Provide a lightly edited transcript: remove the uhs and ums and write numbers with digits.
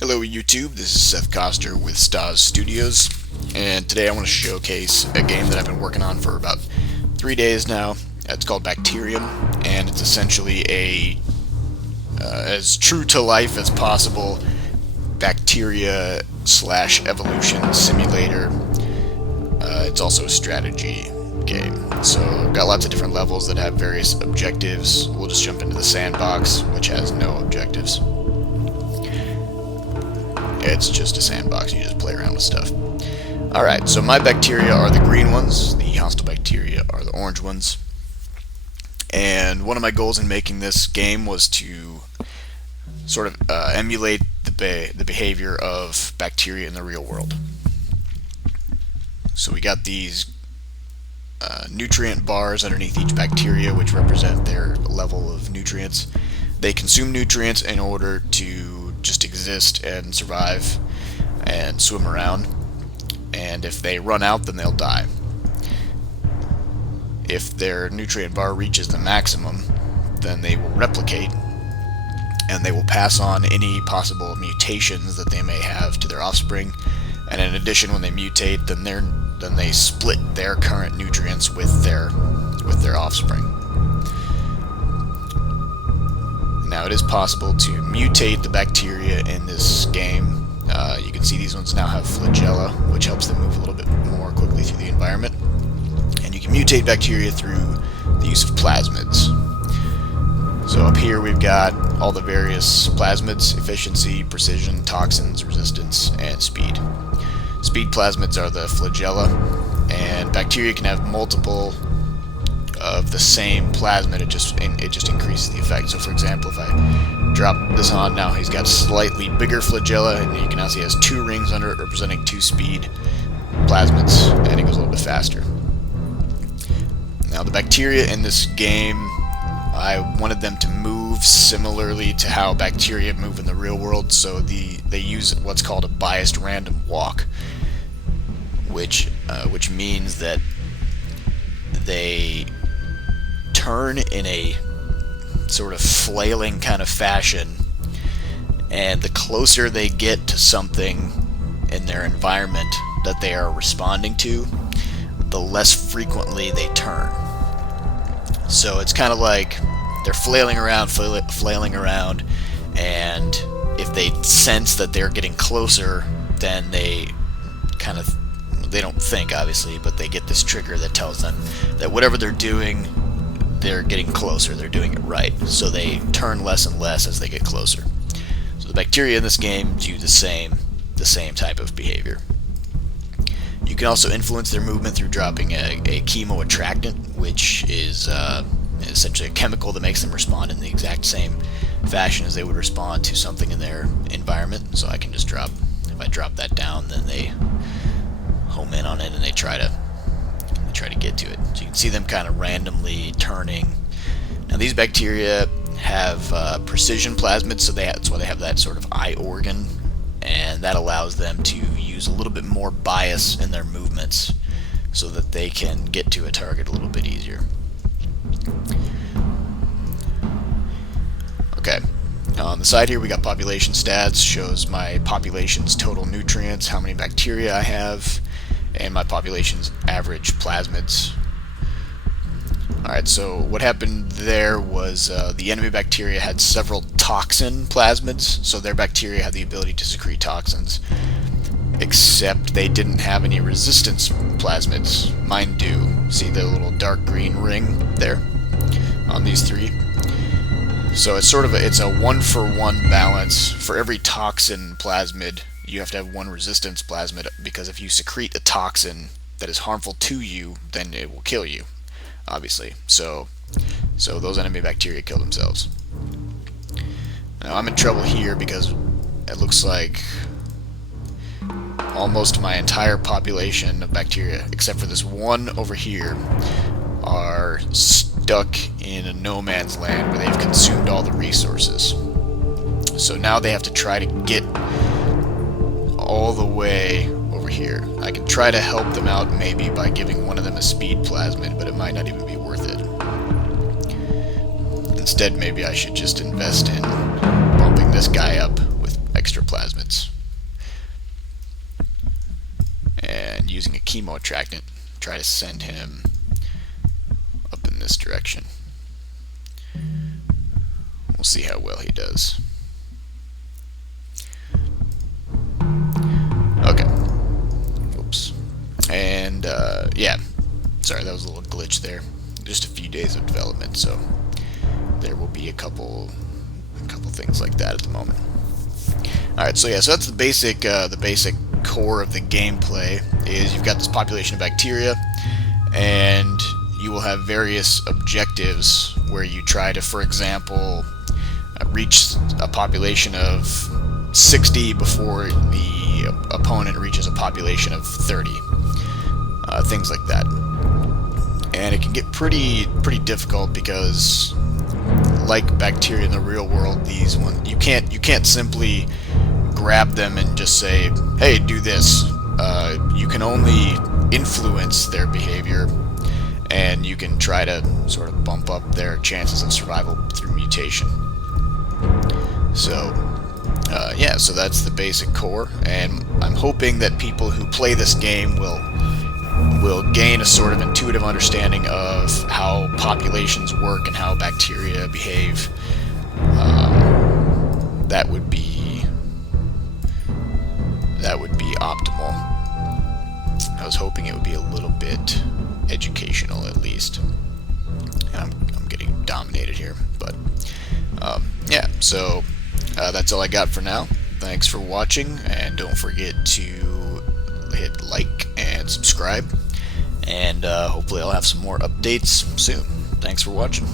Hello YouTube, this is Seth Coster with Stas Studios, and today I want to showcase a game that I've been working on for about 3 days now. It's called BACTERIUM, and it's essentially a as true to life as possible bacteria slash evolution simulator. It's also a strategy game. So I've got lots of different levels that have various objectives. We'll just jump into the sandbox, which has no objectives. It's just a sandbox, you just play around with stuff. Alright, so my bacteria are the green ones, the hostile bacteria are the orange ones. And one of my goals in making this game was to sort of emulate the behavior of bacteria in the real world. So we got these nutrient bars underneath each bacteria, which represent their level of nutrients. They consume nutrients in order to just exist and survive and swim around, and if they run out, then they'll die. If their nutrient bar reaches the maximum, then they will replicate and they will pass on any possible mutations that they may have to their offspring. And in addition, when they mutate, then they split their current nutrients with their offspring. Now, it is possible to mutate the bacteria in this game. You can see these ones now have flagella, which helps them move a little bit more quickly through the environment. And you can mutate bacteria through the use of plasmids. So up here we've got all the various plasmids: efficiency, precision, toxins, resistance, and speed. Speed plasmids are the flagella, and bacteria can have multiple of the same plasmid. It just increases the effect. So for example, if I drop this on now, he's got slightly bigger flagella, and you can now see he has 2 rings under it representing 2 speed plasmids, and it goes a little bit faster. Now the bacteria in this game, I wanted them to move similarly to how bacteria move in the real world, so they use what's called a biased random walk, which means that they turn in a sort of flailing kind of fashion, and the closer they get to something in their environment that they are responding to, the less frequently they turn. So it's kind of like they're flailing around, and if they sense that they're getting closer, then they don't think, obviously, but they get this trigger that tells them that whatever they're doing, they're getting closer, they're doing it right. So they turn less and less as they get closer. So the bacteria in this game do the same type of behavior. You can also influence their movement through dropping a chemoattractant, which is essentially a chemical that makes them respond in the exact same fashion as they would respond to something in their environment. So I can just if I drop that down, then they home in on it and they try to get to it. So you can see them kind of randomly turning. Now these bacteria have precision plasmids, so that's why they have that sort of eye organ, and that allows them to use a little bit more bias in their movements so that they can get to a target a little bit easier. Okay, on the side here we got population stats, shows my population's total nutrients, how many bacteria I have, and my population's average plasmids. Alright, so what happened there was the enemy bacteria had several toxin plasmids, so their bacteria had the ability to secrete toxins, except they didn't have any resistance plasmids. Mine do. See the little dark green ring there on these 3? So it's sort of it's a 1-for-1 balance. For every toxin plasmid, you have to have 1 resistance plasmid, because if you secrete a toxin that is harmful to you, then it will kill you, obviously. So those enemy bacteria kill themselves. Now I'm in trouble here because it looks like almost my entire population of bacteria, except for this one over here, are stuck in a no man's land where they've consumed all the resources. So now they have to try to get all the way over here. I could try to help them out maybe by giving one of them a speed plasmid, but it might not even be worth it. Instead, maybe I should just invest in bumping this guy up with extra plasmids. chemo attractant, try to send him up in this direction. We'll see how well he does. Okay. Oops. And yeah, sorry, that was a little glitch there. Just a few days of development, so there will be a couple things like that at the moment. Alright, so yeah, so that's the basic core of the gameplay. Is you've got this population of bacteria, and you will have various objectives where you try to, for example, reach a population of 60 before the opponent reaches a population of 30. Things like that. And it can get pretty difficult because, like bacteria in the real world, these ones you can't simply grab them and just say, "Hey, do this." You can only influence their behavior, and you can try to sort of bump up their chances of survival through mutation. So, yeah, so that's the basic core, and I'm hoping that people who play this game will gain a sort of intuitive understanding of how populations work and how bacteria behave. That would be optimal. I was hoping it would be a little bit educational, at least. I'm getting dominated here, but yeah. So that's all I got for now. Thanks for watching, and don't forget to hit like and subscribe, and hopefully I'll have some more updates soon. Thanks for watching.